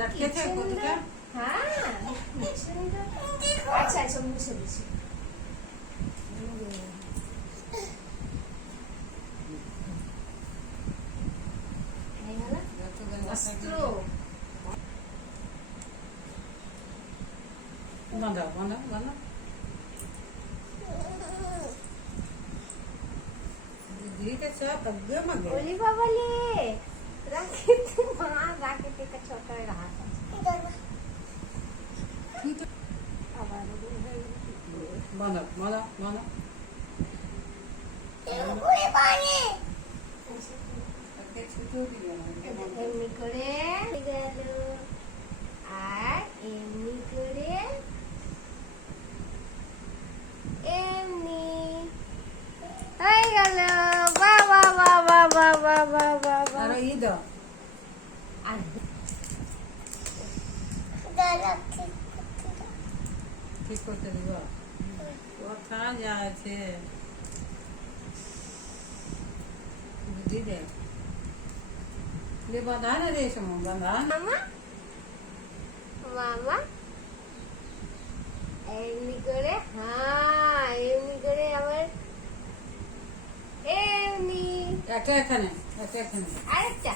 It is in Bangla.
लटके थे कुत्ते हाँ अच्छा अच्छा मुझे मुझे बंदा बंदा बंदा दीदी के साथ अग्गे मगे ओली बाबाली राकेट हाँ राकेट का छोटा रहा था बंदा बंदा बंदा कोई पानी अग्गे छुटो दिया एमनी करे गलो আর এমনি করে এমনি হয়ে গেল বাবা বাবা বাবা বাবা अरे ये दो আর ठीक करते दियो वो खा जाए थे दीदी दे ले बंदा ना रे सम बंदा মামা মামা এমনি করে হ্যাঁ এমনি করে আমার এমনি একা এখানে আরেকটা